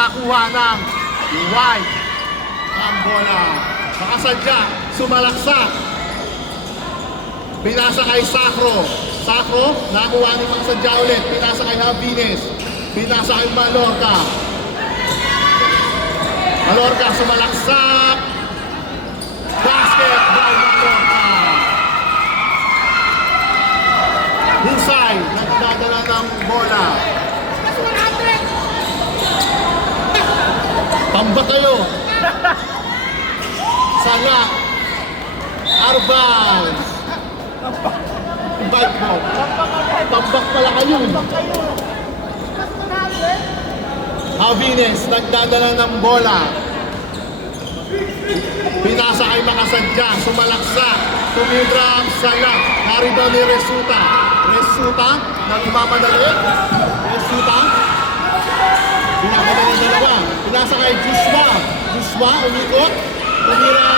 nakakuha ng white ang bola. Nakasadya, sumalaksak. Pinasa kay Sacro. Sacro, nakakuha ni Makasadya ulit. Pinasa kay Javines. Pinasa kay Mallorca. Mallorca, sumalaksak. Basket by Mallorca. Husay, nagdadala ng bola. Tambak kayo. Sala. Arbal. Bike mo. Tambak pala kayo. Javines, nagdadala ng bola. Pinasa kay Makasadya, sumalaksak. Tumidrang Sala. Naribaw ni Resulta. Resulta, nagmamadali. Resulta. Pinakadali ng dalawa. Pinasa kay Joshua. Joshua, umikot. Tumira.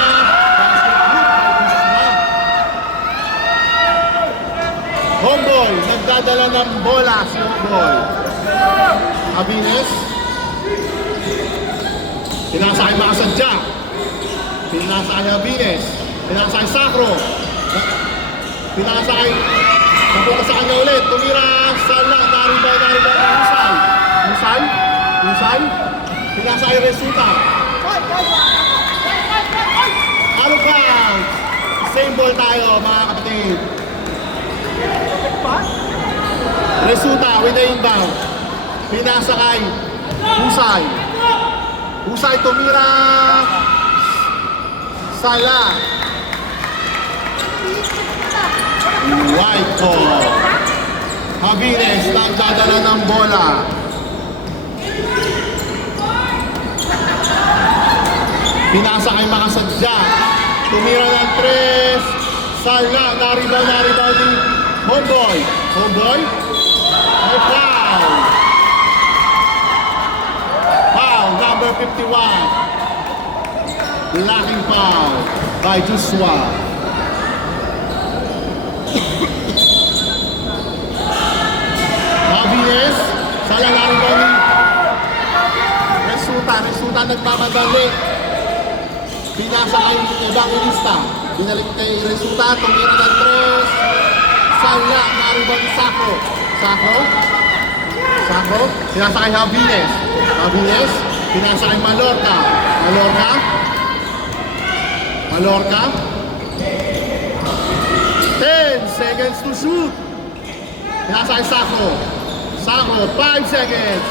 Homeboy, nagdadala ng bola si Homeboy. Javines. Pinasa kay Makasadya. Pinasa kay Javines. Pinasa kay Sacro. Pinasa kay... Napunta sa kanya ulit. Tumira. Sala. Naribaw ni Husay. Husay. Husay. Pinasa kay Resulta. Out of bounds. Same ball tayo mga kapatid. Resulta with the inbound. Pinasa kay Husay. Husay tumira. Sala. White ball. Javines nagdadala ng bola. Pinasa kay Makasadya. Tumira ng 3. Sala. Naribaw ni Homeboy. Homeboy. May foul. Foul number 51. Lacking foul by Joshua. Javines. Sala naribaw ni Resulta. Resulta nagmamadali. Pinasa kay Evangelista. Binalik kay Resulta. Tumira ng 3. Sala, naribaw ni Sacro. Sacro. Sacro. Pinasa kay Javines. Javines. Pinasa kay Mallorca. Mallorca. Mallorca. 10 seconds to shoot. Pinasa kay Sacro. Sacro, 5 seconds.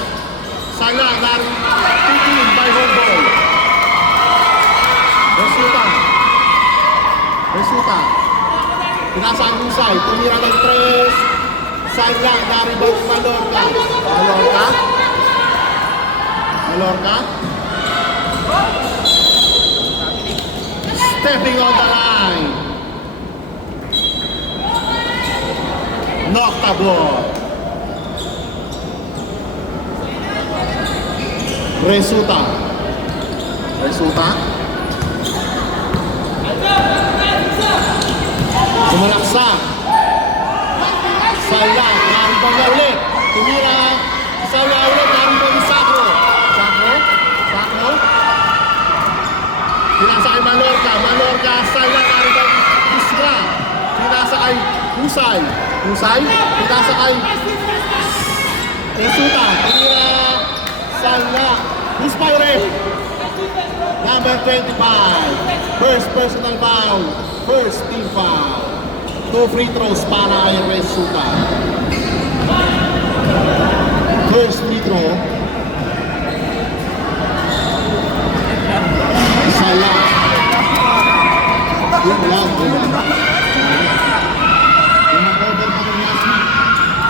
Sala, naribaw by Homeboy. Resulta. Resulta. Pinasa ang Husay. Tumira ng 3. Sala, naribaw ni Mallorca. Mallorca. Mallorca. Stepping on the line. Knock the ball. Resulta. Resulta. Sumalaksak. Sala, naribaw na ulit. Tumira. Sala ulit, naribaw ni Sacro. Sacro. Sacro. Pinasa kay Mallorca. Mallorca. Sala, naribaw ni Joshua. Pinasa kay Husay. Husay. Pinasa kay Resulta. Tumira. Sala. Who's by ref? Number 25. First personal foul. First team foul. 2 free throws para kay Resulta. First free throw. Sala. Yun lang. Yung cover pa ng last week.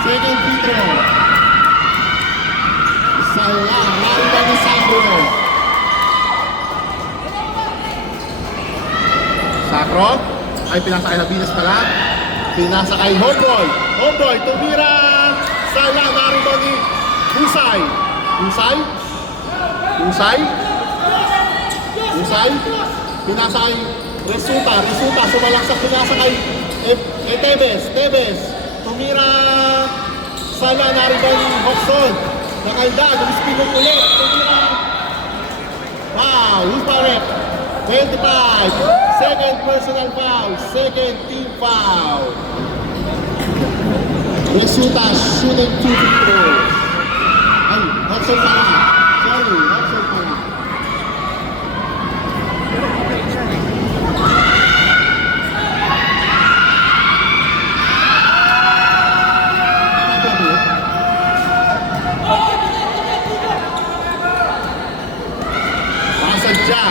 Second free throw. Sala. Naribaw ni Sacro. Sacro. Ay, pinasa kay Javines pala. Pinasa kay Homeboy. Homeboy, tumira. Sala, naribaw ni Husay. Husay. Husay. Husay. Pinasa kay Resulta. Resulta, sumalaksak. Pinasa kay Tebes. Tebes. Tumira. Sala, naribaw ni Hobson. Nakaldag, umispinong ulit. Tumira. Wow, who's pa rep? 25. Second personal foul. Second team foul. Resulta, shooting 2 free throws. Ay, Hudson pala. Sorry, Hudson pala. Pasadya.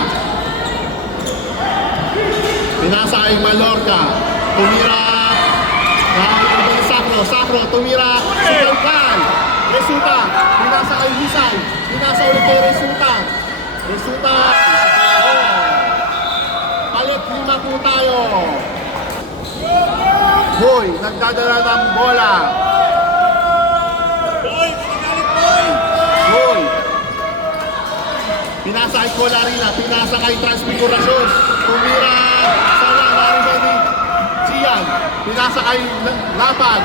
Pinasa kay Mallorca. Tumira. Sacro, tumira. Sutalkan. Resulta. Pinasa kay Hisay. Pinasa ulit kay Resulta. Resulta. Palit 5 po tayo. Boy, nagdadala ng bola. Boy. Pinasa kay Colarina. Pinasa kay Transfiguracion. Tumira. Sana, narinig ni Gian. Pinasa kay Lapag.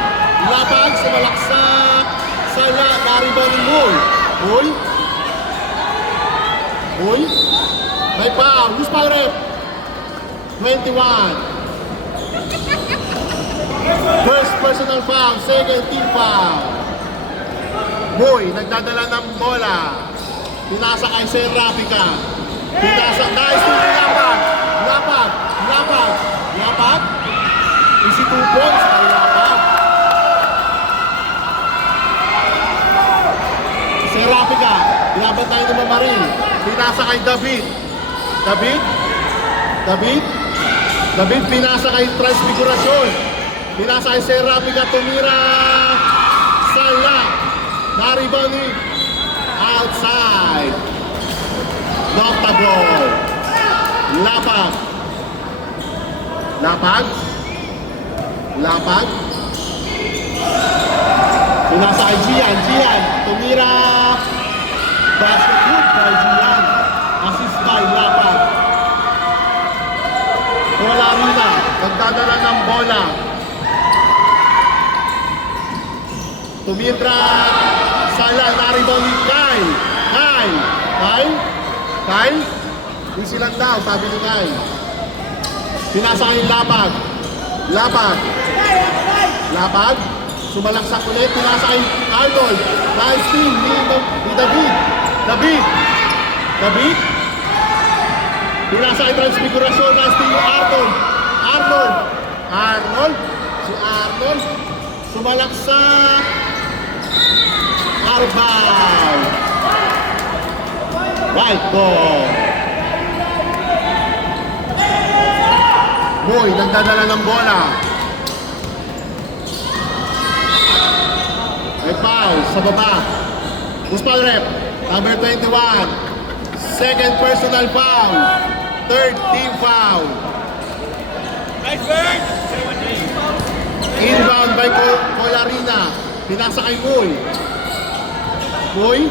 Lapag, sumalaksak. Sala, narinig ni Boy. Boy. Boy. May foul. Who's foul rep? 21. First personal foul. Second team foul. Boy, nagdadala ng bola. Pinasa kay Serapica. Pinasa, nice to Lapag. Lapag. Lapag. Lapag. Easy 2 points kay Lapag. Serapica. Pinabantay ni Mamaril. Pinasa kay David. David. David. David pinasa kay Transfiguracion. Pinasa kay Serapica. Tumira. Sala. Nariban ni outside. Knock the ball. Lapag. Lapag. Lapag. Pinasa kay Gian. Gian. Tumira. Basket hook by Gian. Assist by Lapag. Colarina. Nagdadala ng bola. Tumira. Sala. Nariban ni Kyle. Kyle. Kyle. Kyle. Yung silang daw, sabi ni Kyle. Pinasa kay Lapag. Lapag. Lapag. Sumalaksak ulit. Pinasa kay Arnold. Nice team ni David. David. David. Pinasa kay Transfiguracion. Nice team ni Arnold. Arnold. Arnold. Si Arnold. Sumalaksak. Arbal. Right ball. Boy, nagdadala ng bola. May foul sa baba. Who's foul rep? Number 21. Second personal foul. Third team foul. Inbound by Colarina. Pinasa kay Boy. Boy.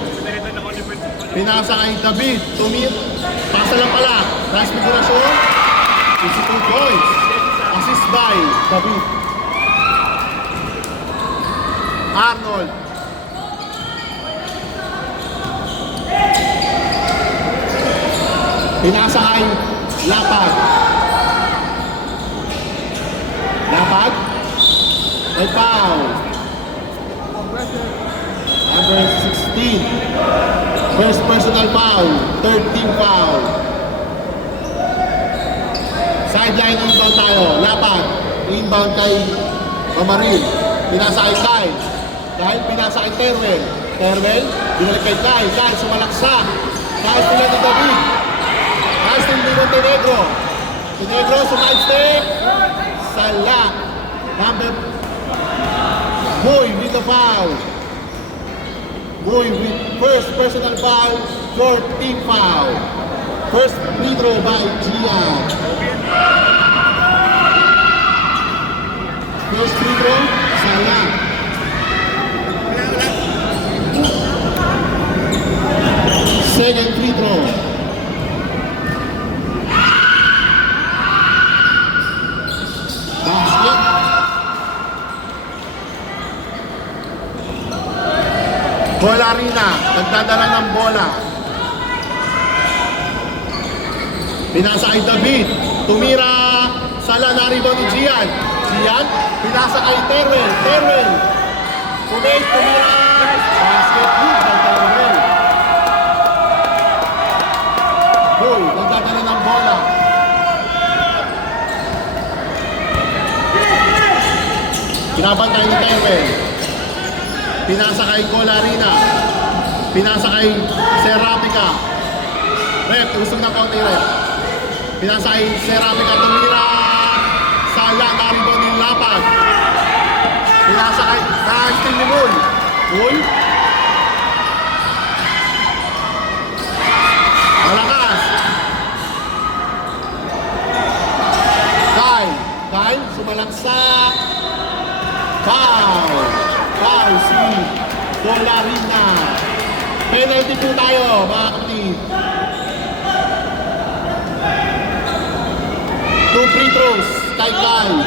Pinasa kay David. Tumir. Pasa lang pala. Transfiguracion. 22 points. Assist by David. Arnold. Pinasa kay Lapag. Lapag. May foul. Number 16. First personal foul. Third team foul. Sideline inbound tayo. Lapag. Inbound kay Mamaril. Pinasa kay Kyle. Kyle pinasa kay Terwell. Terwell. Binalik kay Kyle. Kyle sumalaksak. Kyle sila ni David. Kyle still ni Montenegro. Montenegro side step. Sala. Number Boy with the foul. Boy with first personal foul. Fourth team foul. First free throw by Gian. First free throw, Sala. Second free throw. Basket. Colarina, nagdadala ng bola. Pinasa kay David. Tumira. Sala na rebound ni Gian. Gian, pinasa kay Terwell. Terwell. Kumay, tumira. Basket hook by Terwell. Boy, nagdadala ng bola. Pinabantay ni Terwell. Pinasa kay Colarina. Pinasa kay Serapica. Rep, usog ng konti rep. Pinasa kay Serapica, tumira. Sala, naribon yung lapag. Pinasa kay Steam ni Bull. Bull. Malakas. Kyle. Kyle, sumalaksak. Foul. Foul si Colarina. Penalty po tayo, mga kapatid. 2 free throws kay Kyle.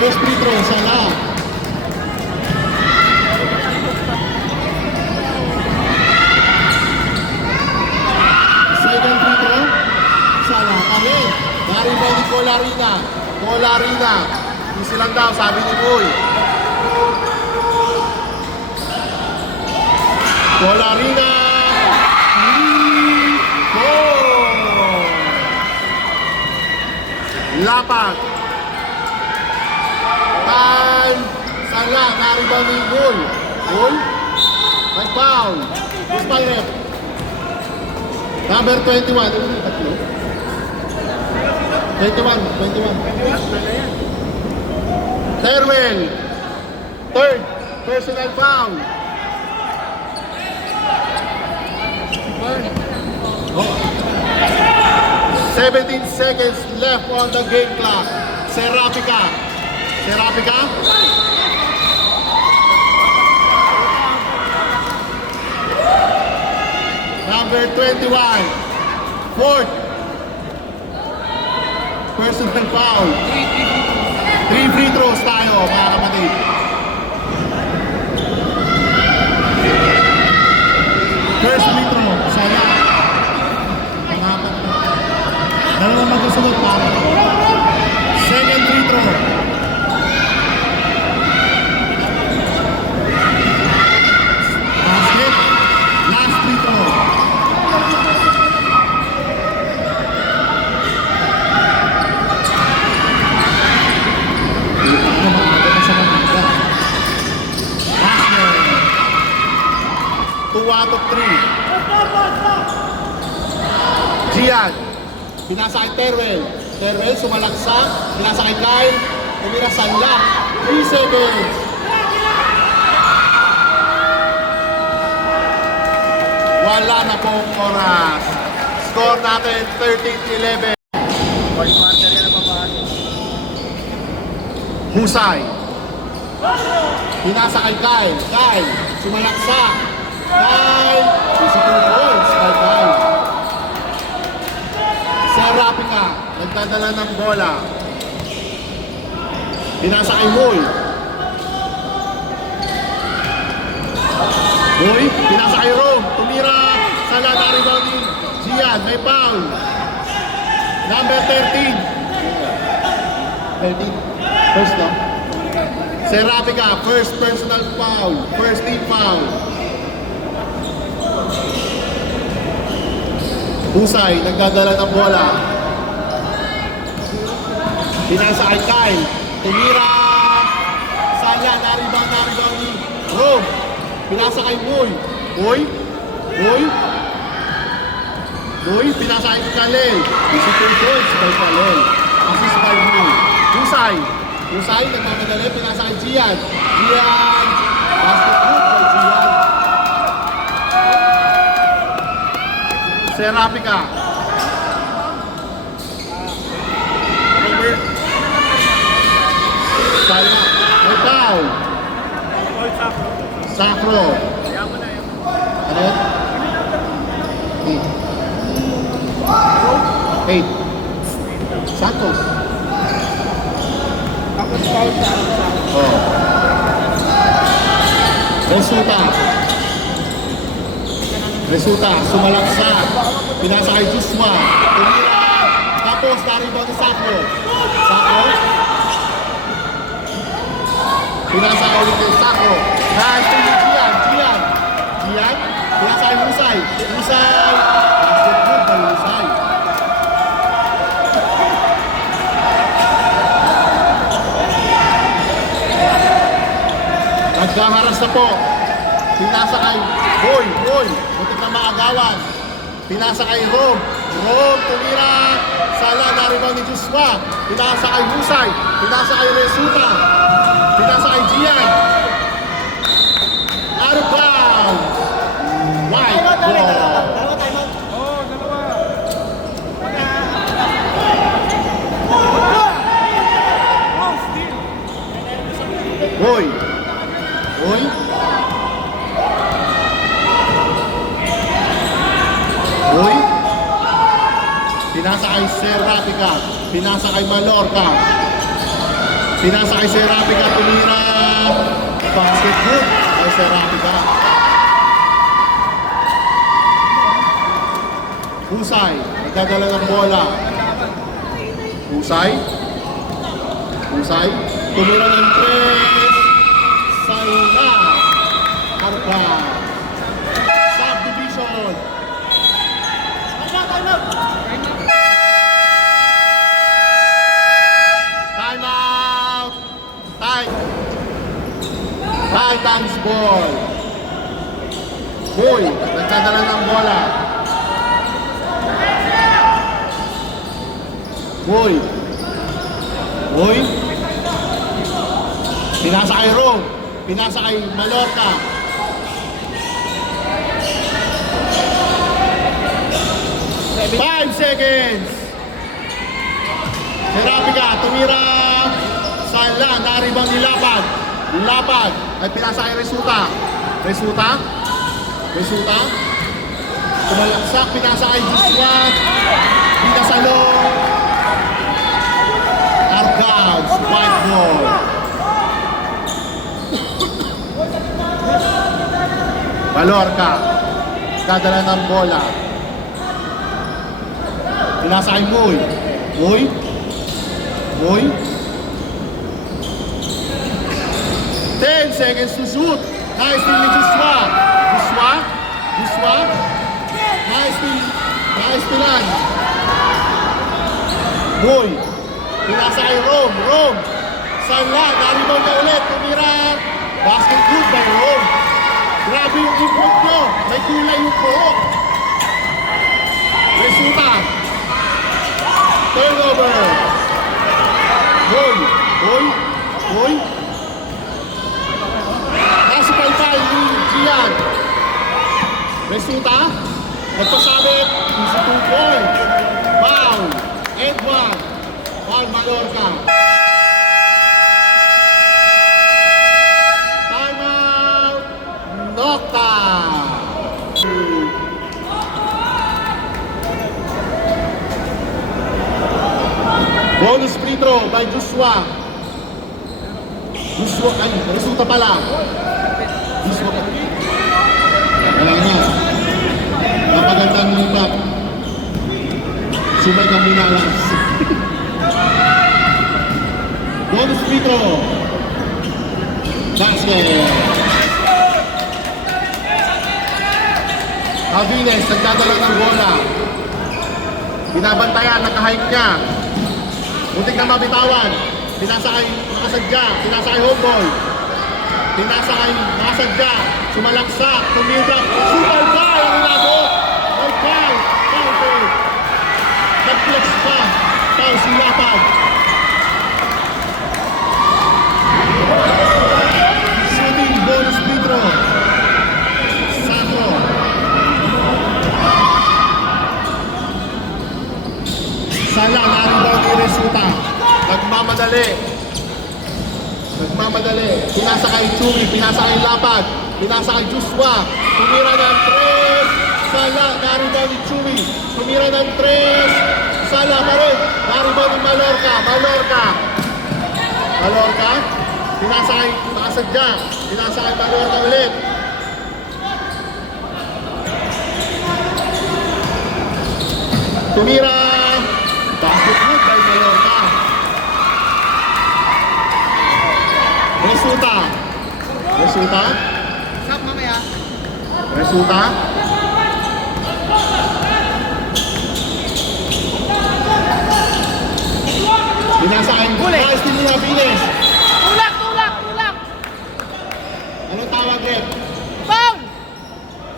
First free throw, Sala. Second free throw, Sala pa rin. Naribay ni Colarina. Colarina. Easy lang daw, sabi ni Boy. Colarina. Lapag. Kay Sala, naribay ni Bull. Bull. May foul. Who's my rep? Number 21. 21. Terwell. Third. Personal foul. Oh. 17 seconds left on the game clock. Serapica. Serapica. Number 21. Fourth. Personal foul. 3 free throws tayo, mga kapatid. First free throw. Sala. Dalawang magkasunod para. Second free throw. Basket. Last free throw. Basket. 2 out of 3. Gian. Pinasa kay Terwell. Terwell sumalaksak. Pinasa kay Kyle. Tumira Sala. 3 seconds. Wala na pong oras. Score natin 13-11. Husay. Pinasa kay Kyle. Kyle. Sumalaksak. Kyle. 22 points kay Kyle. Serapica, nagdadala ng bola. Pinasa kay Moy. Moy, pinasa kay Rome. Tumira. Sala na rebound ni Gian. May foul. Number 13. 13. First no? Serapica, first personal foul. First team foul. Husay, nagdadala ng bola. Pinasa kay Kyle. Tumira. Sala, na-rebound ni Rome. Pinasa kay Moy. Moy. Pinasa kay Kalel. 22 points kay Kalel. Assist by Moy. Husay, nagmamadali. Pinasa kay Gian. Basket hook by Gian. Serapica. Sala. May foul. Sacro. Ano yun? 8. Santos. Oh. Resulta, sumalaksak. Pinasa kay Joshua. Tumira. Tapos, naribang ni Sako. Sako. Pinasa ulit kay Sako. Ito ni Gian. Pinasa kay Husay. Basketball by Husay. Nagkaharas na po. Pinasa kay Boy. Butik na maagawan. Pinasa kay Rom, tumira. Sala, naribang ni Joshua. Pinasa kay Husay. Pinasa kay Resulta. Pinasa kay Gian. Out of bounds. White ball. Boy. Pinasa kay Serapica. Pinasa kay Mallorca. Pinasa kay Serapica. Tumira. Basketball kay Serapica. Husay. Nagdadala ng bola. Husay. Tumira ng 3. Sala. Arba. Subdivision. Time out. Titans ball. Boy, nagdadala ng bola. Boy. Pinasa kay Rome. Pinasa kay Mallorca. Five seconds. Serapica, tumira. Sala, naribang nilapad. Ay pinasa kay Resulta. Tumalaksak, pinasa kay Joshua. Pinasalo. Argaus, white ball. Mallorca, dadala ng bola. Pinasa kay Moy. 10 seconds to shoot. Nice steal ni Joshua. Nice stealan. Moy. Pinasa kay Rome. Sala, naribang na ulit. Tumira. Basket good by Rome. Grabe yung import nyo. May kulay yung buhok. Resulta. Turnover. Boy. Nasa pantay ni Gian. Resulta. Nagpasabit. Easy 2 point. Foul. And 1. Foul Mallorca. Timeout. Nocta. Bonus free throw by Joshua. Resulta pala. Wala na. Napagandang lipat. Sumay kang minalas. Bonus free throw. Basket. Avines, nagdadala ng bola. Binabantayan, nakahype niya. Muntik na mabitawan. Pinasa kay nakasadya. Pinasa kay homeboy. Pinasa kay nakasadya. Sumalaksak. Tumibak. Super foul ang inabot. May foul. Foul. Nag-flex pa. Foul si Lapag. Shooting bonus free throw. Sako. Sala, naribang ni Resulta. Nagmamadali. Pinasa kay Chumi, pinasa kay Lapag, pinasa kay Joshua. Tumira ng 3. Sala, naribang ni Chumi. Tumira ng 3. Sala pa rin. Naribang ni Mallorca. Mallorca. Pinasakay, makasadya. Pinasakay Mallorca ulit. Tumira. Basket hook by Mallorca. Resulta. Resulta. Sap mamaya. Resulta. Binasakay. Huli. Guys, hindi na finish. Tulak, tulak, tulak. Anong tawag rin? Foul!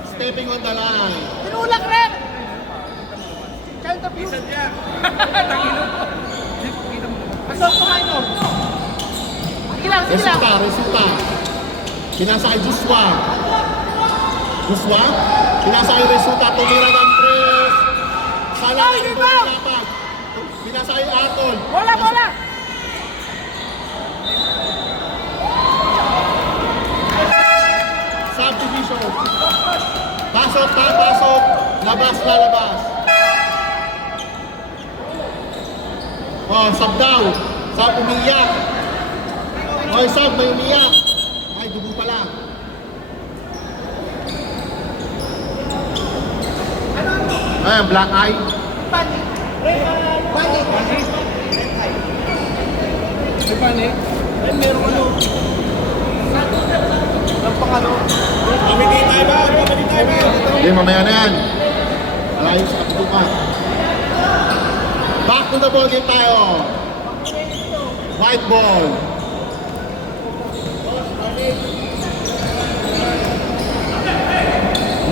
Stepping on the line. Tinulak rin! Child abuse. Assault to minor. Sige lang, sige lang. Resulta, resulta. Pinasakay Joshua. Joshua. Pinasakay resulta. Tumira ng tres. Sala Ay, ng rebound! dapat. Pinasakay Atol. Bola, bola! Subdivision. Pasok, papasok. Labas, lalabas. Oh, sub daw. Sub umiyak. Oh, sub may umiyak. Ay, dugo pala. Ay, black eye. Panic. Panic. May panic? Ay, meron ano. Ang pangano. Comedy time out! Comedy time out! Hindi, mamaya na yan. Malayo sa kapitukan. Back to the ball game tayo. White ball.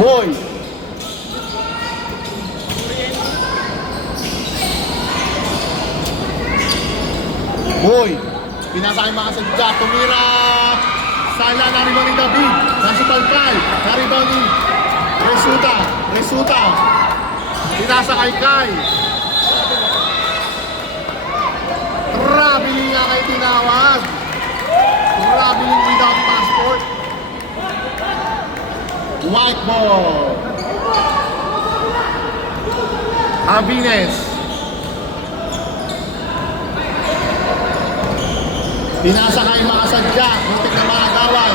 Boy. Boy. Pinasakay mga sadya. Tumira. Sala na rebound ni David. Nasa Palpal. Na rebound ni Resulta. Resulta. Pinasakay Kai. Traveling nga kay tinawag. Traveling without passport. White ball. Avines. Pinasakay makasadya. Muntik na mga gawal.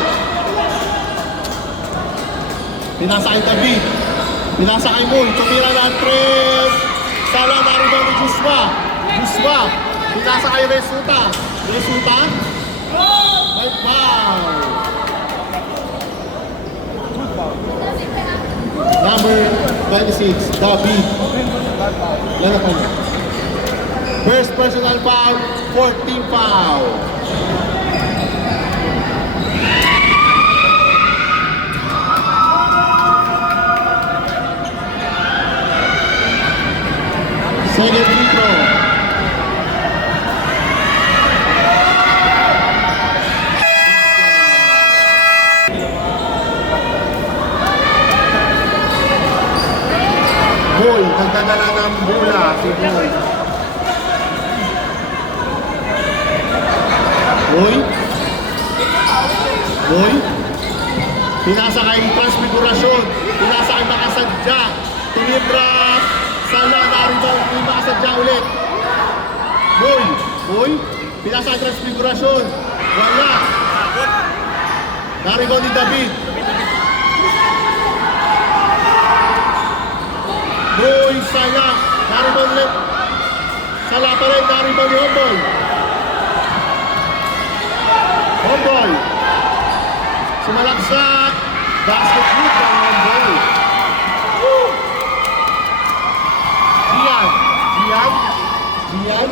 Pinasakay David. Pinasakay Moy. Tumira na ang tres. Sala na rin ni Joshua. Joshua. Pinasakay Resulta. Resulta. May foul. Number 26, David. Yan na po. First personal foul, 14 foul. Second free throw. Boy, nagdadala ng bola si Boy. Boy. Boy. Pinasakay transfigurasyon. Pinasakay makasadya. Tumibra. Sala na rebound. May makasadya ulit. Boy. Boy. Pinasakay transfigurasyon. Wala. Na-rebound ni David. Boy, Sala. Na-rebound ulit. Sala pa rin. Na-rebound ni Homeboy. Homeboy. Sumalagsak. Basket hook ng Homeboy. Gian. Gian. Gian.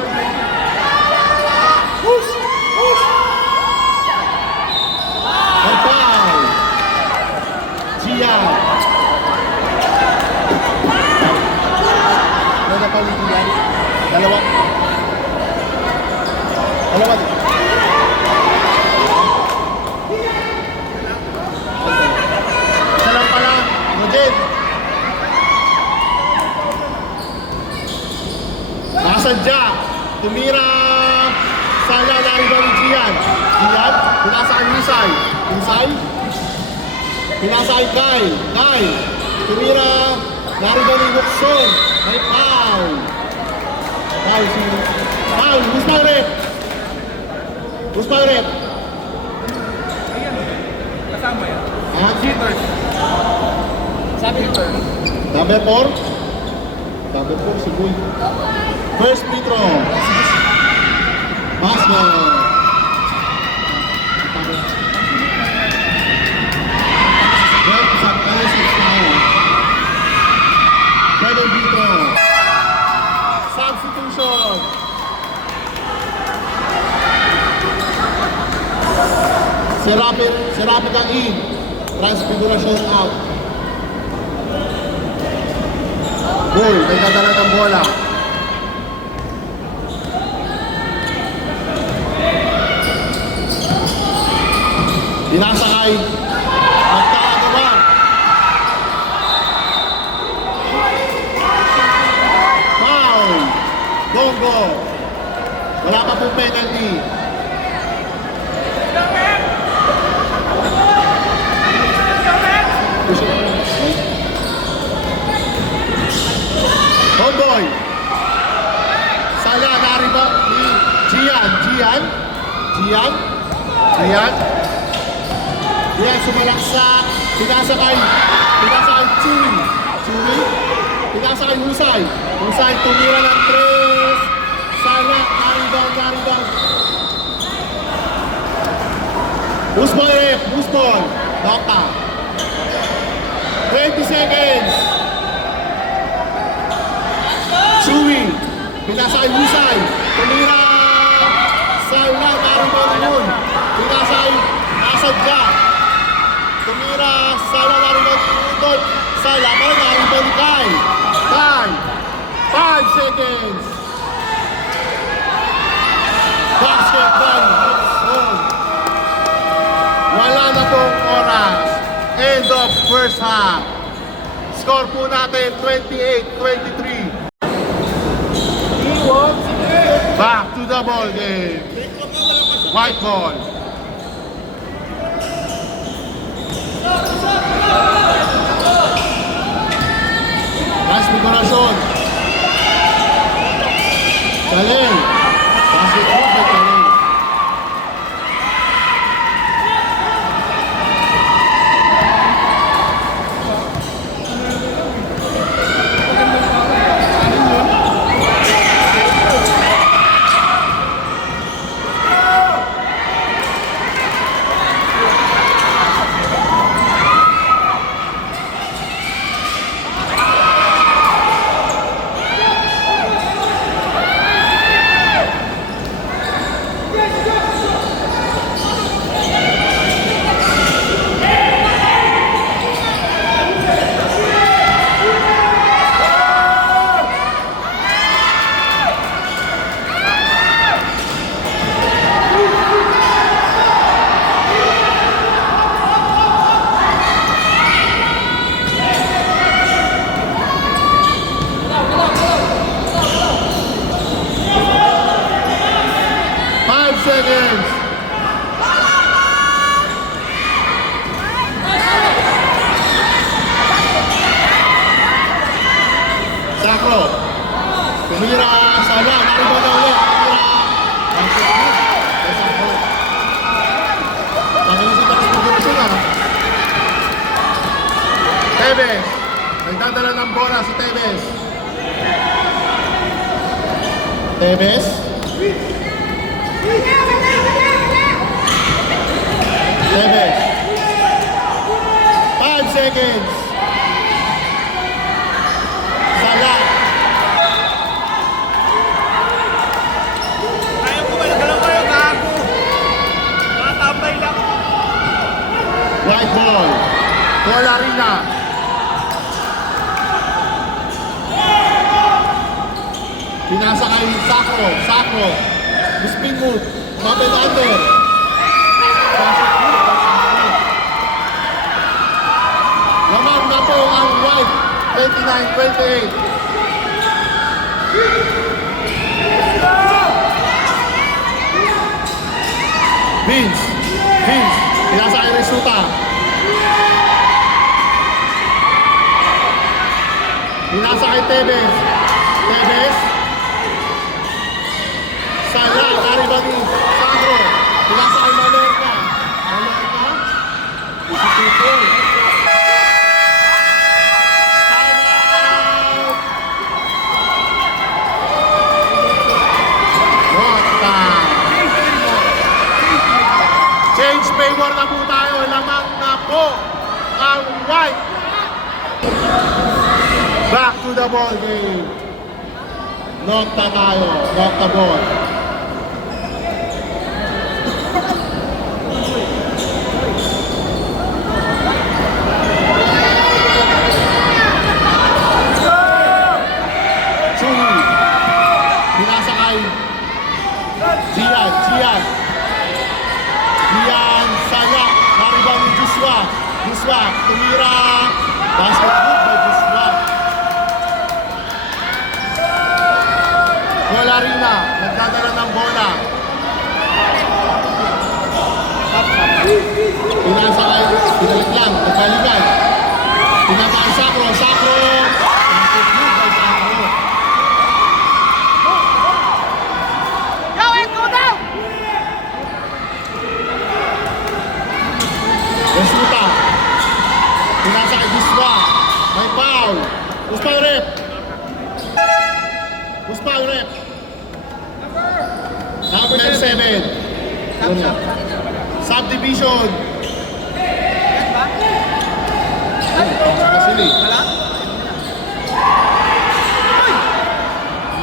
Push. Push. Ang foul. Gian. Ano na palitin yan? Dalawa. Dalawa din. Isa lang pala. Rodin. Nakasadya. Tumira. Sala na rin ni Gian. Gian. Pinasakay Misay. Misay. Pinasakay Kyle. Kyle. Tumira. Narinig ni Luxon. May foul. Foul si... Foul. Who's na rin? Who's my rep? Ayan. Kasama yan. Ha? Cheaters. Sabi ko. Number 4? Number 4, si Boy. First free throw. Basket. Red sa Kalisic now. Second free throw. Substitution. Serapit ang in. Transfiguration out. Goal, may dadala ng bola. Pinasakay. Nagkakagawa. Foul. Gongo. Wala pa pong penalty. Homeboy. Sala, nariba ni Gian. Yan, sumalaksak. Pinasakay Chewy. Pinasakay Husay. Husay, tumira ng 3. Sala, nariba. Busbol rep, Busbol. Nokta. 20 seconds. Chewy. Pinasakay Husay. Tumira. Sala, nariba yun. Pinasakay Asadja. Tumira, Sala narinig utol. Sala, narinig ni Kai. 5 seconds. Basket ball. Wala na pong oras. End of first half. Score po natin 28-23. Back to the ball game. White ball. Transfiguration. Galing. Basketball by Galing. Seconds. Sacro. Tumira, Sala, nariba na ulit. Tumira. Sacro. Nangilisip ang transfiguration na. Tevez. Nagdadala ng bola si Tevez. Tevez. Tevez. 5 seconds. Sala. Kaya po ba nagalaw kayo gago? Nakatambay lang. White ball. Colarina. Pinasa kay Sacro. Spin move. Mapit under. Lamang na po ang white. 29-28. Vince. Pinasa kay Resulta. Pinasa kay Tevez. Sala, nariba ni Sandro. Pinasa kay Malorca. Malorca. 52. Timeout! Rota. Change favor na po tayo. Lamang na po ang white. Back to the ball game. Nokta tayo. Nokta ball. Chewy. Pinasa kay Gian. Gian Saya. Naribang ni Joshua. Joshua. Tumira. Basketball by Joshua. Colarina. Nagdadala ng bola. Pinasa kay. Pinalik lang. Nagkalikan. Pinasa kay Sacro. Sacro. Basketball by Sacro. Go and go down! Resulta. Pinasa kay Joshua. May foul. Gusto yung rep. Gusto yung rep. Number 7. Subdivision. Sili.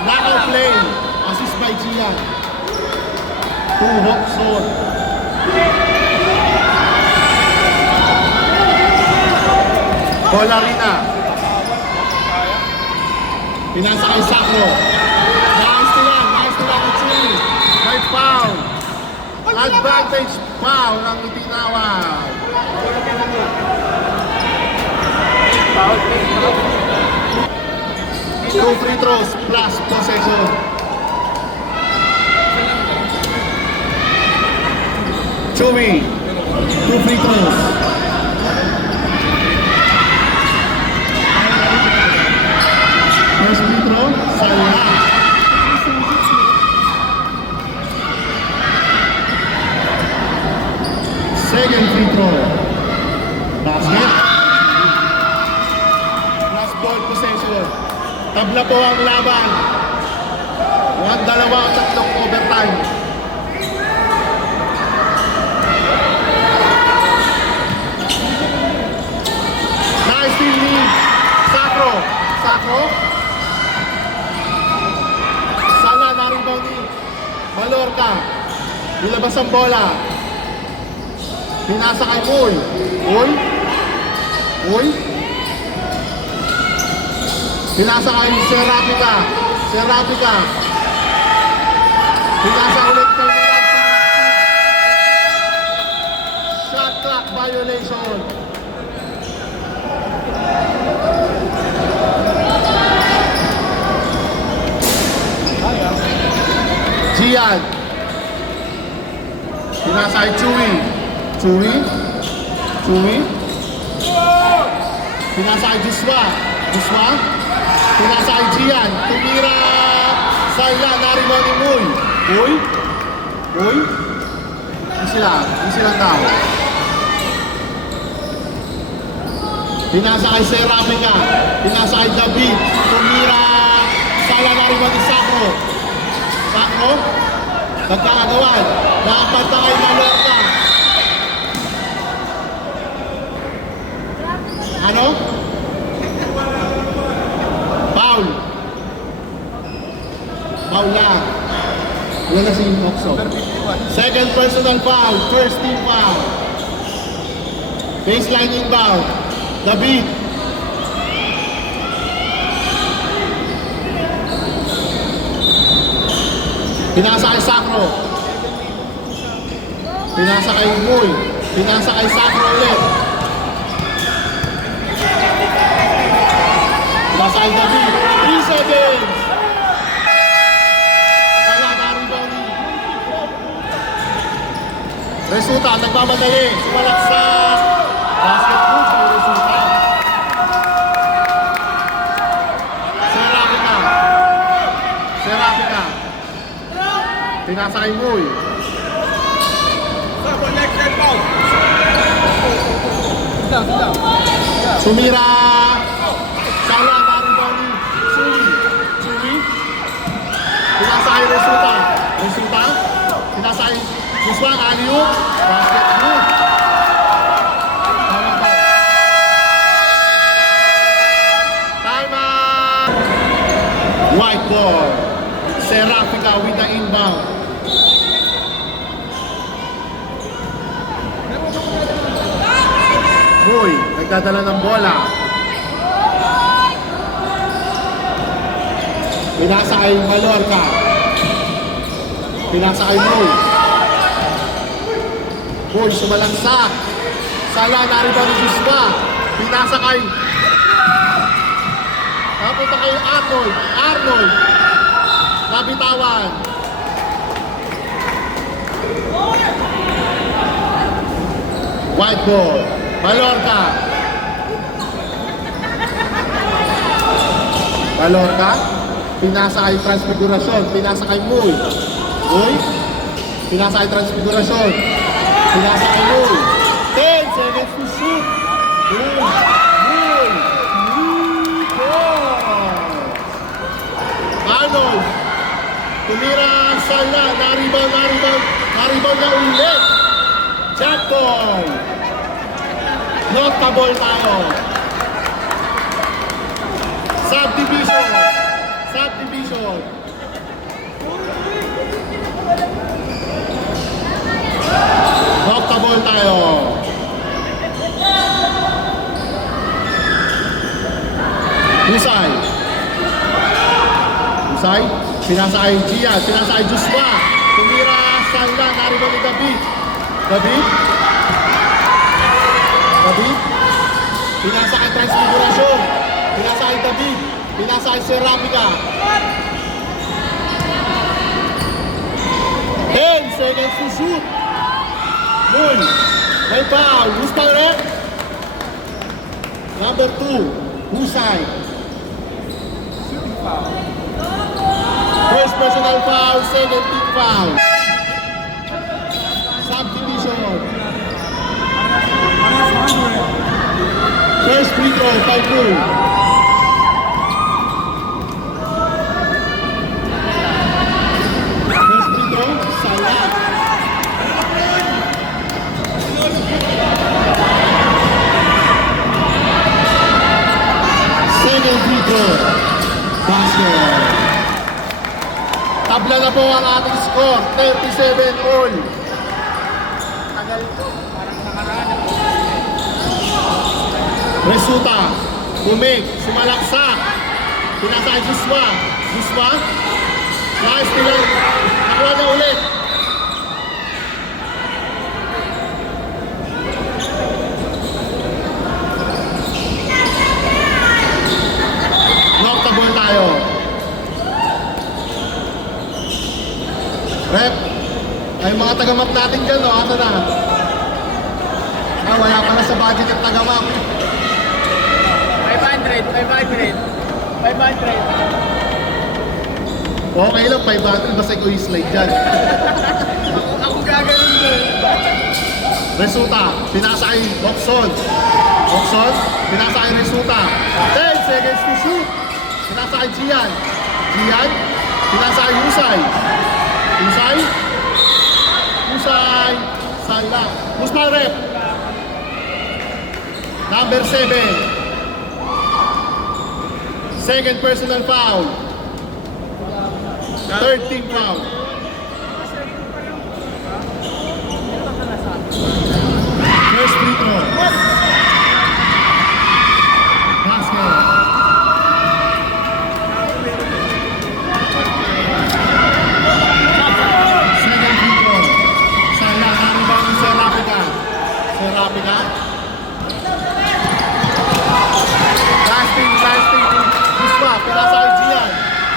Knockout play. Assist by Gian. Tuhok zone. Colarina. Pinasa kay Sacro. Nice to lang ang Chewy. May foul. Advantage foul ng itinawag. Two free throws plus possession. Chewy. Two free throws. First free throw, Salah. Second free throw, basket. Last ball possession. Tabla po ang laban. 1-2 at 3 overtime. Nice team lead. Sacro. Sala naribang ni Malorca. Nilabas ang bola. Pinasa kay Uy. Pinasa kay Serapika. Pinasa ulit kay Milan. Shot clock violation. Gian. Pinasa kay Chewy. Pinasa kay Joshua. Pinasa kay Gian. Tumira. Saya. Naribang ni Uy. Hindi silang tao. Pinasa kay Serapika. Pinasa kay David. Tumira. Saya. Naribang ni Sacro. Nagkakagawan. Nakapanta kay Malorca. Ano? Foul lang. Wala na si Oxo. Second personal foul. First team foul. Baseline inbound. David. Pinasa kay Sacro. Pinasa kay Uy. Pinasa kay Sacro ulit. Pinasa kay David. 3 seconds. Kaya naribang ni. Resulta, nagmamadali. Sumalaksak. Basketball sa resulta. Serapika. Pinasa kay Uy. Tumira. Sala, na-rebound ni Chewy. Chewy. Pinasay Resulta. Resulta. Pinasay Joshua, alley-oop. Basket good. Time out. White ball. Serafica with the inbound. Boy, nagdadala ng bola. Pinasa kay Mallorca. Pinasa kay Boy. Boy, sumalangsak. Sala, narito ni Joshua. Pinasa kay... Napunta kay Arnold. Arnold. Nabitawan. White ball. Mallorca. Mallorca. Pinasa kay Transfigurasyon. Pinasa kay Muy. Muy. Pinasa kay Transfigurasyon. Pinasa kay Muy. 10 seconds to shoot. Muy. Muy. Arnold. Tumira Sala. Na-rebound. Na-rebound na ulit. Jump ball. Notable tayo. Subdivision. Subdivision. Notable tayo. Husay. Husay. Pinasa kay Gian. Pinasa kay Joshua. Tumira Sala. Nariba ni David. David. David. Pinasa kay Transfigurasyon. Pinasa kay David. Pinasa kay Serafica. 10 seconds to shoot. Muy. May foul. Who's foul red? Number 2. Husay. First personal foul. Second team foul. Subdivision. First free throw, time through. First free throw, Salah. Second free throw, basket. Tabla na po ang ating score, 37 all. Tagal ito, parang nakaraan. Resulta, bumig, sumalaksak. Pinasa kay Joshua. Joshua. Nice tilang. Nakuha na ulit. Noctable tayo. Rep, ay mga tagamap natin dyan, no? Asa na? Ah, wala pa na sa budget ng tagamap. 500. Okay lang, 500 basta ikaw yung slide dyan. Ako gaganon doon. Resulta, pinasa kay Boxon. Boxon, pinasa kay Resulta. 10 seconds to shoot. Pinasa kay Gian. Gian, pinasa kay Husay. Husay. Husay. Sala. Musta rep? Number 7. Second personal foul. Third team foul. First free throw. Basket. Second free throw. Sala, naribang ni Serafica. Serafica. Casting. Joshua, pinasa kay Gian.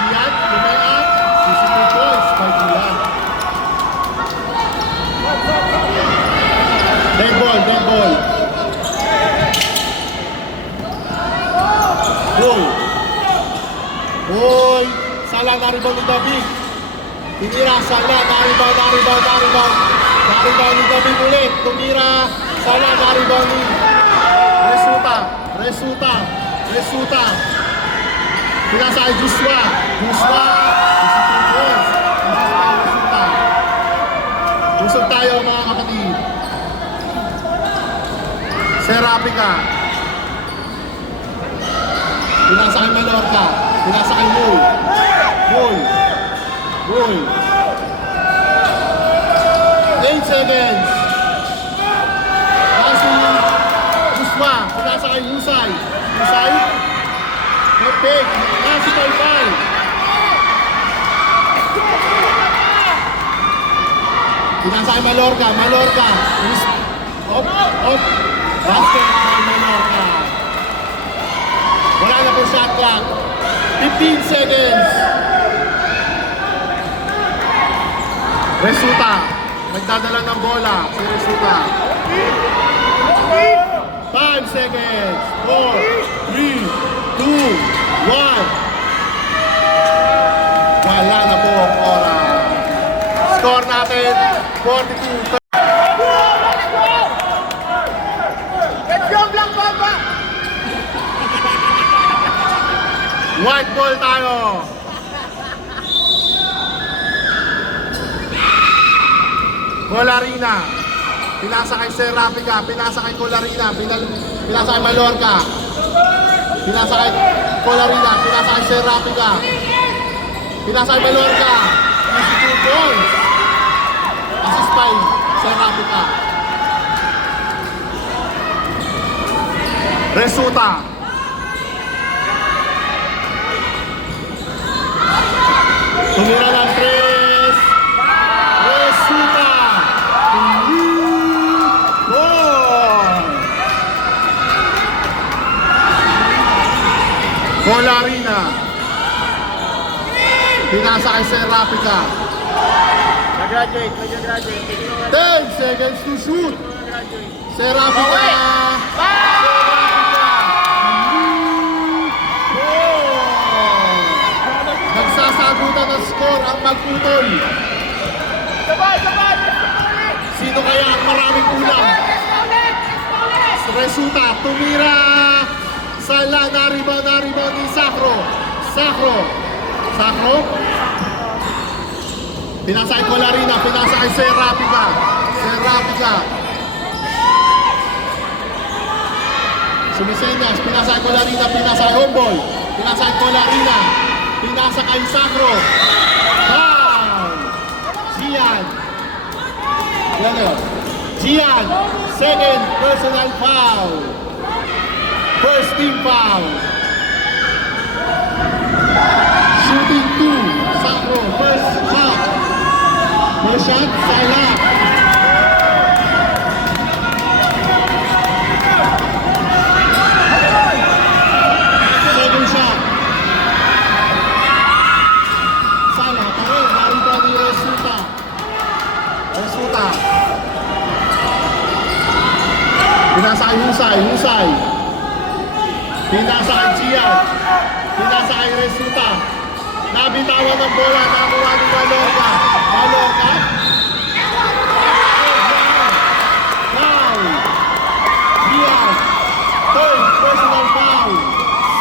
Gian, lumayan. Physical points by Gian. Dead ball. Boy. Sala, naribang ni David. Tumira, Sala, naribang. Naribang ni David ulit. Tumira, Sala, naribang ni Resulta. Resulta. Pinasa kay Joshua. Joshua. 52 points. Assist by Resulta. Usog tayo mga kapatid. Serapica. Pinasa kay Mallorca. Pinasa kay Moy. Moy. Moy. 8 seconds. Passing. Joshua. Pinasa kay Husay. Husay. Perfect. Nasi Taytay. Pinasa kay Mallorca. Mallorca. Op. Op. Basket kay Mallorca. Wala na po shot clock. 15 seconds. Resulta. Nagdadala ng bola si Resulta. 5 seconds. 4, 3, 2, 1. Wala na po ang oras. Score natin 42. Let's go, Black Mamba! White ball tayo. Colarina. Pinasa kay Serapica. Pinasa kay Colarina. Pinasa kay Mallorca. Pinasa kay Colarina. Pinasa kay Serapica. Pinasa kay Mallorca. 22 points. Assist by Serapica. Resulta. Tumira ng 3. Resulta. 3 points. Colarina. Pinasa kay Serapica. Nag-graduate, nag-graduate. 10 seconds to shoot. Serapica. Nagsasagutan ng score ang magputol. Sabay, sabay! Sino kaya ang maraming ulam? Resulta, tumira sa nariba ni Sacro. Sacro. Sacro. Pinasa kay Colarina, pinasa kay Serapica. Serapica. Sumisenyas, pinasa kay Colarina, pinasa kay Homeboy. Pinasa kay Colarina. Pinasa kay Sacro. Foul! Gian. Yan o. Gian. Second personal foul. First team foul. Shooting 2. Sacro. First shot. First shot. Sala. Second shot. Sala. Pareho. Narito ni Resulta. Resulta. Pinasa kay Husay. Husay. Pinasa kay Gian. Pinasa kay Resulta. Nabitawan ng bola. Nakuha ni Mallorca. Mallorca. Foul. Gian. Third personal foul.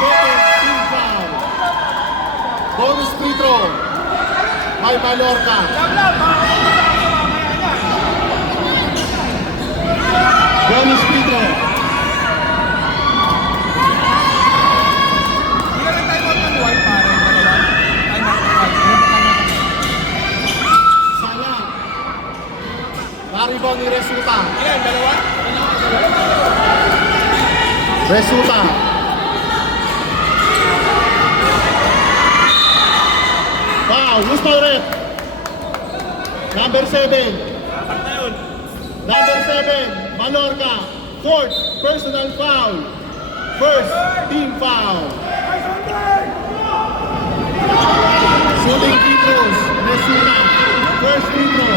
Second team foul. Bonus free throw. By Mallorca. Bonus free throw. Hindi ka nag-time out ng white para yung dalawa. Time out ng white. Sala. Naribang ni Resulta. Ayan, dalawa. Resulta. Wow, loose ball red. Number 7. Number 7, Mallorca. Fourth personal foul. First team foul. Shooting free throws. Resulta. First free throw.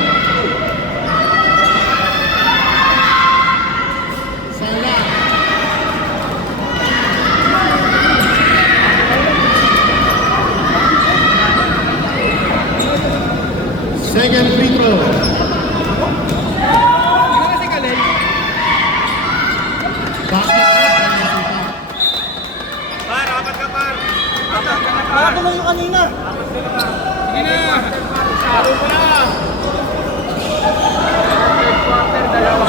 Sala. Second free throw. Hindi ka kasi kalay. Basket. kanina. Sige na. Laro mo na. Third quarter, dalawa.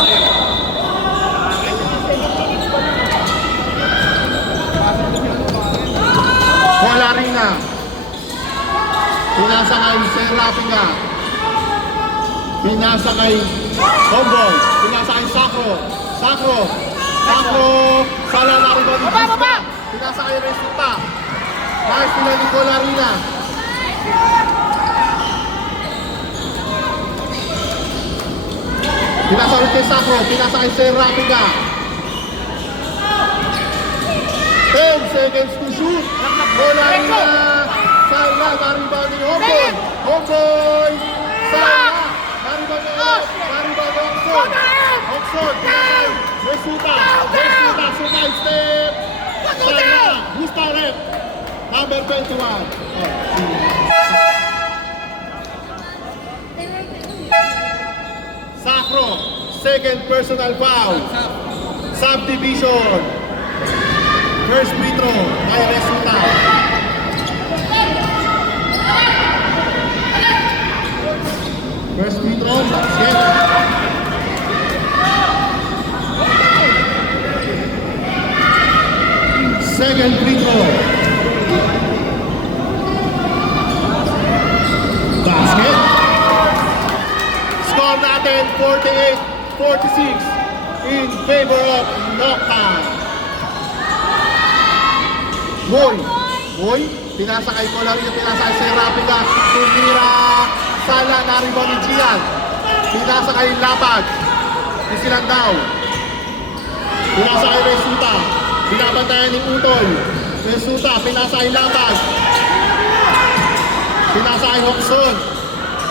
Colarina. Pinasa kay Serapica. Pinasa kay Homeboy. Pinasa kay Sacro. Sacro. Sacro. Sala na rin ni Gista. Pinasa kay Resulta. Nice nila ni Colarina. Pinasa ulit kay Sacro. Pinasa kay Serapica. 10 seconds to shoot. Colarina. Sala na rin ni Homeboy. Homeboy. Sala. Naribang ni Oxon. Oxon. Resulta. Resulta. Sumay step. Sala. Gusta rep. Number 21. Sacro. Second personal foul. Subdivision. First free throw. Kay Resulta. First free throw. Basket. Second free throw. Basket. Score natin 48-46 in favor of Nocta. Boy, pinasa kay Colarina, pinasa kay Serapica, tumira, Sala, naribang ni Gian, pinasa kay Lapag, Isilandaw, pinasa kay Resulta, binabantayan ni Utol, Resulta, pinasa kay Lapag, pinasa kay Hoxon,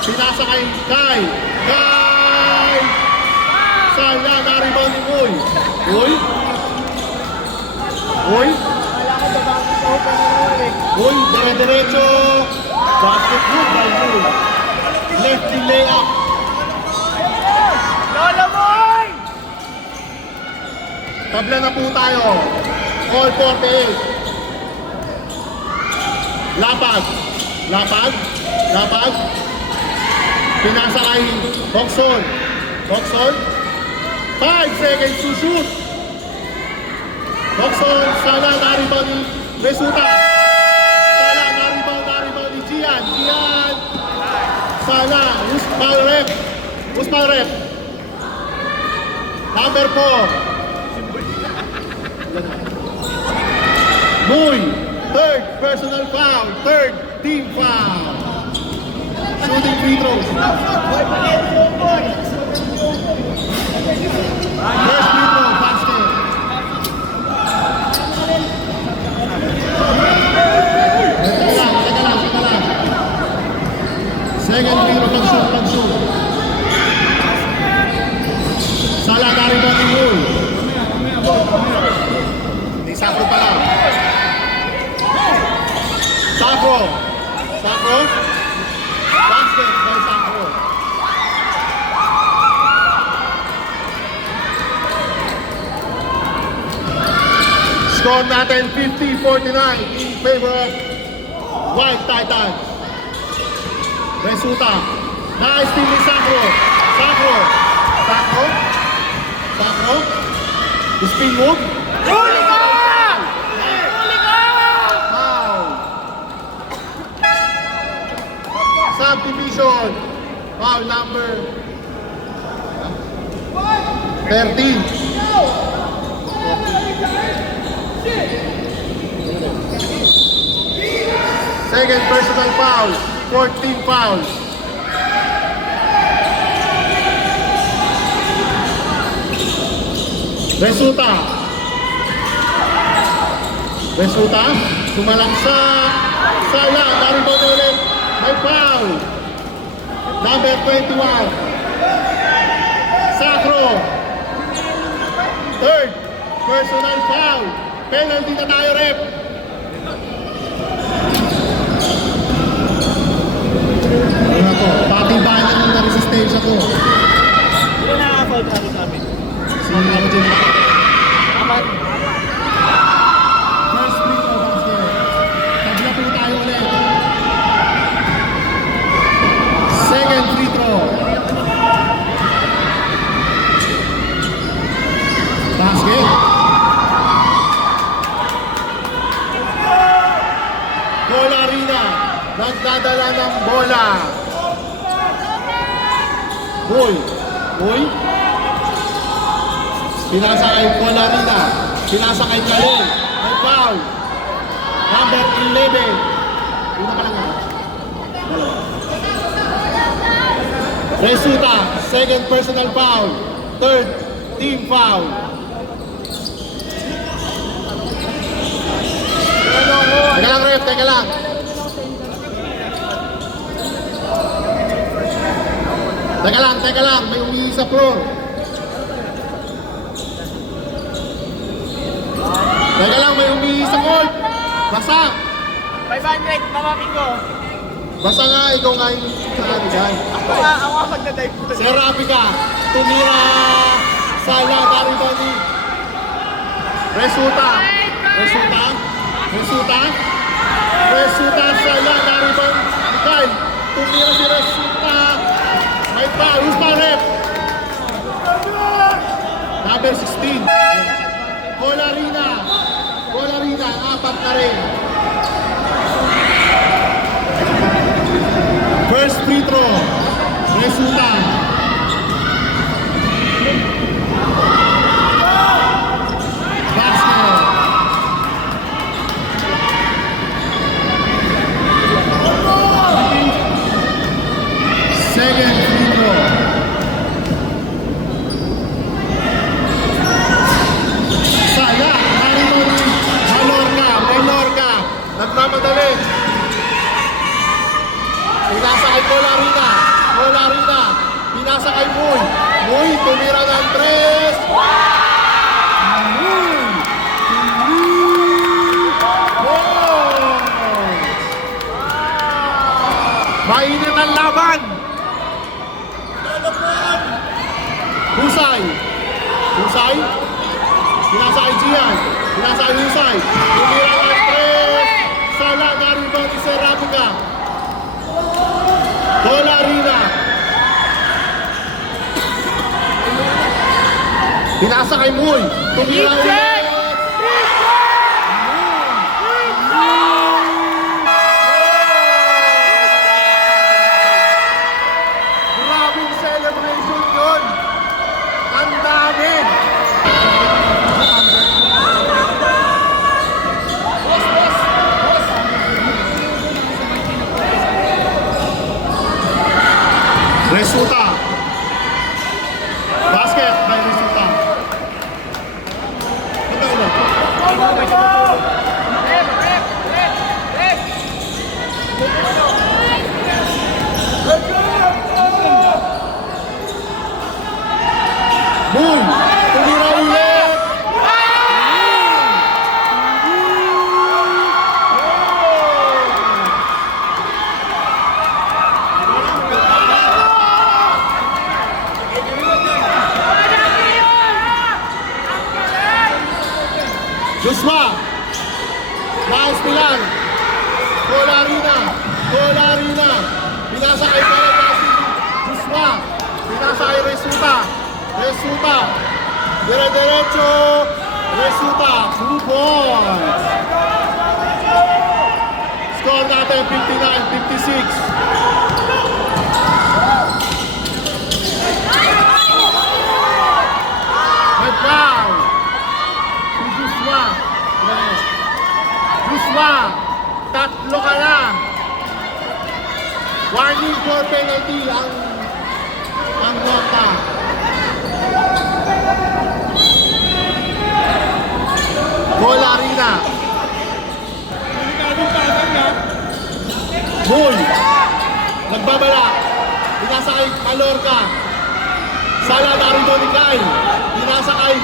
pinasa kay Kai, Sala, naribang ni Uy, dire-diretso. Basket good by Moy. Lefty layup. Lolo boy! Tabla na po tayo. All 48. Lapag. Pinasa kay Hoxon. 5 seconds to shoot. Hoxon, Sala, naribang ni Resulta. Sala, naribang ni Gian. Sala, who's foul rep? Number 4. Moy, third personal foul, third team foul. Shooting free throws. First free throw, basket. Teka lang. Second free throw, pag-shoot. Sala, naribang ni Moy. Hindi, Sacro pala. Sacro. Basket by Sacro. Score natin 50-49 in favor of White Titans. Resulta. Nice team ni Sacro. Spin move. Huli ka! Foul. Subdivision. Foul number 13. Second personal foul. 14 fouls. Resulta. Sumalangsak. Sala. Naribang ulit. May foul. Number 21. Sacro. Third personal foul. Penalty na tayo, rep. Ano to? Patibayan na ng resistensya ko. Sino nakaka-foul natin sa amin? Ano dyan? Aman. First free throw basket. Tabla po tayo ulit. nagdadala ng bola. Boy. Pinasa kay Colarina. Pinasa kay Kalel. May foul. Number 11. Una ka lang yan. Resulta, second personal foul. Third, team foul. Teka lang, ref, teka lang. Teka lang, may umihi sa floor. Teka lang, may umihi sa court. Basa. 500, Mama Mingo. Basa nga, ikaw nga yung saan dyan. Ako ang magdadive. Sir Rapica, tumira sa Lagari Tony. Resulta sa Lagari Tony. Mikay, tumira si Resulta. May pa, who's pa rep? Number 16. Colarina, apat na rin. First free throw. Resulta. Basket. Second free throw. Saya. Malorca. Nagmamadali. Pinasa kay Colarina. Pinasa kay Muy. Muy, tumira ng 3. Muy. Mainit ang laban. Husay. Pinasa kay Gian. Pinasa kay Husay. Tumira ng 3. Sala, naribang ni Sir Rapica. Colarina. Pinasa kay Muy. Tumira ulit. Grabing celebration yun. Ang dami. Resulta. Basket by Resulta. Boom! Tumira ulit! Joshua! Nice nilang! Colarina! Pinasa kay Pelagasi! Joshua! Pinasa kay Resulta! Dire-diretso! Resulta! 2 points! Score natin 59-56. May foul! Si Joshua! Tatlo ka na! Warning for penalty ang nota. Colarina. Muy. Nagbabala. Pinasa kay Malorca. Sala narito ni Kyle. Pinasa kay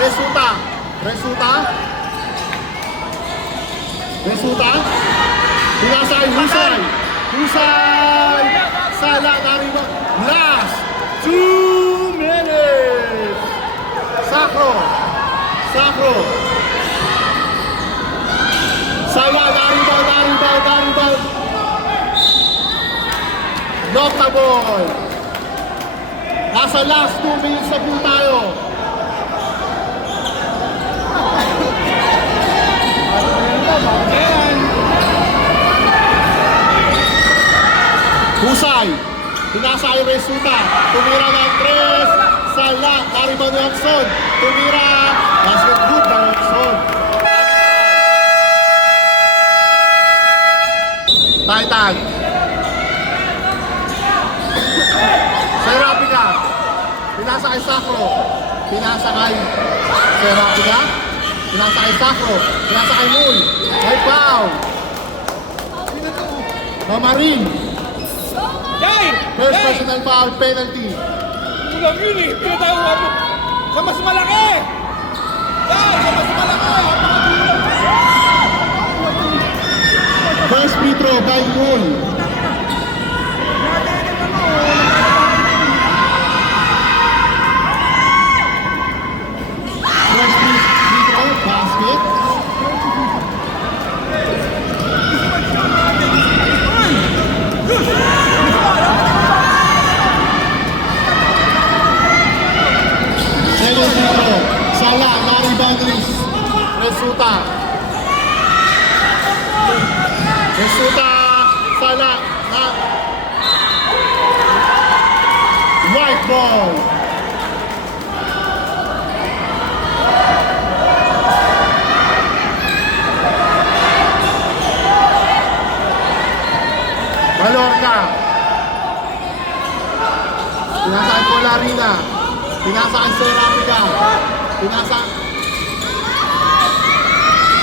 Resulta. Pinasa kay Husay. Sala narito. Last 2 minutes. Sacro. Sala narito. Notable. Nasa last 2 minutes na po tayo. rebound ni Hongson. Tumira. Basket good by Hongson. Tag. Serapika. Pinasa kay Sacro. Pinasa kay Serapika. Pinasa kay Sacro. Pinasa kay Moon. May foul. Mamarin. Jay! First Jay! personal foul penalty. Ulam yun eh. Tinatawag mo. Sa mas malaki! Jay! Sa mas malaki! First free throw by Moon. First free throw, basket. Second free throw, Sala, Larry Boundaries, Resulta, Sala, white ball. Valorca. Pinasa kay Colarina. Pinasa kay Serapika. Pinasa.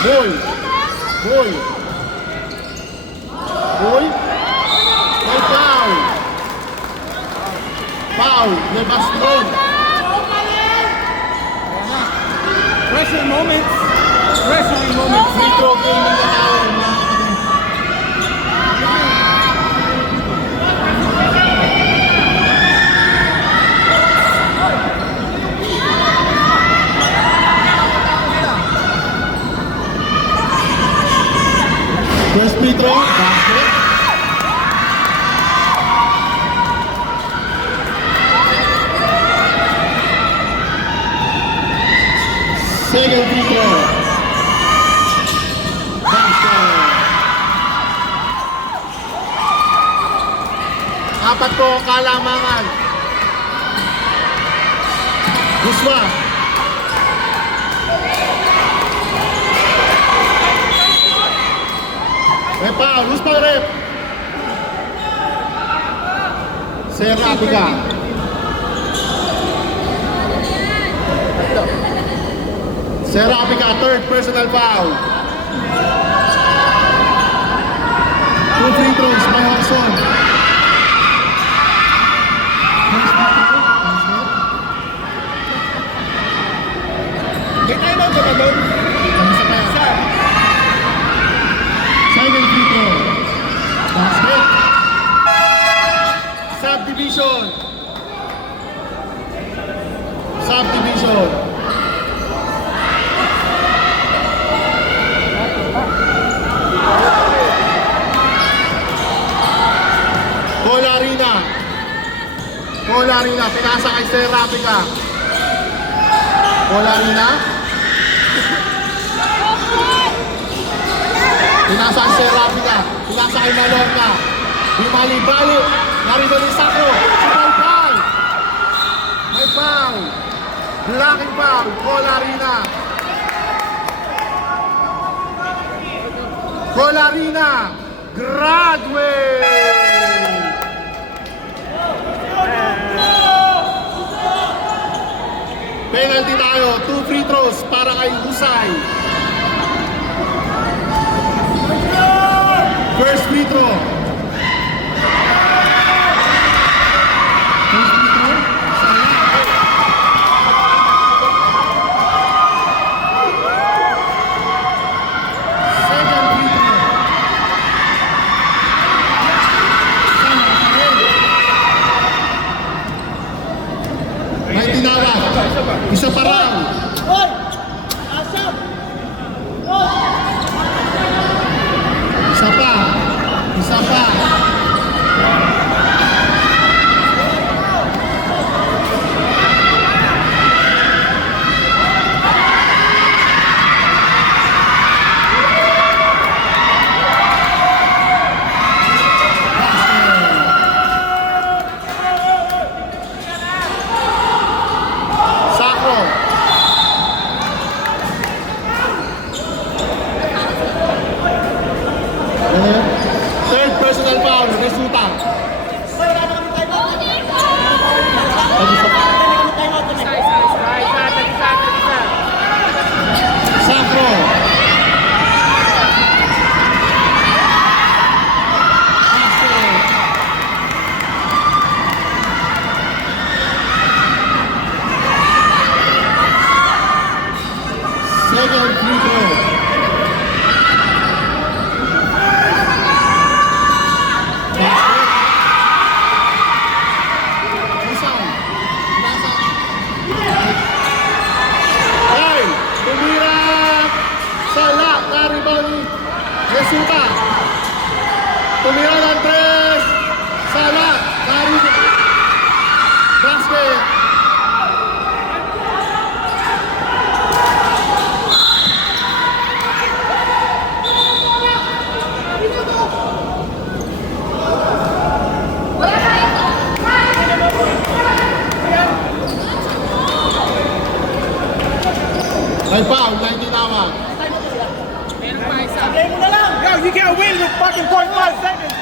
Boy. May foul. Lebastron. Pressure moments. Pressure moments. Free throw game na tawag. First free throw, basket. Second free throw. Basket. Apat po kalamangan. Gusma. May foul, who's pa rep? Serapika. Serapika, third personal foul. Two free throws by Hongson. May time out ka ba doon? Isa. Second free throw. Basket. Subdivision. Colarina, pinasa kay Serapika. Colarina. Pinasa kay Serapika. Pinasa kay Malorca. Bimali-bali. Narito ni Sacro. May foul. Blocking foul. Colarina. Graduate. Penalty tayo. 2 free throws para kay Husay. First free throw. Isa pa raw. Hoy! Asap! Isa pa. Second free throw. Basket. Isang. Nasa. Ay! Tumira! Sala! Na-rebound ni Yesuta. Tumira ng 3. Sala! Na-rebound. Basket. Ay foul, 19 tawag. Yo, you can't win in fucking 45 seconds.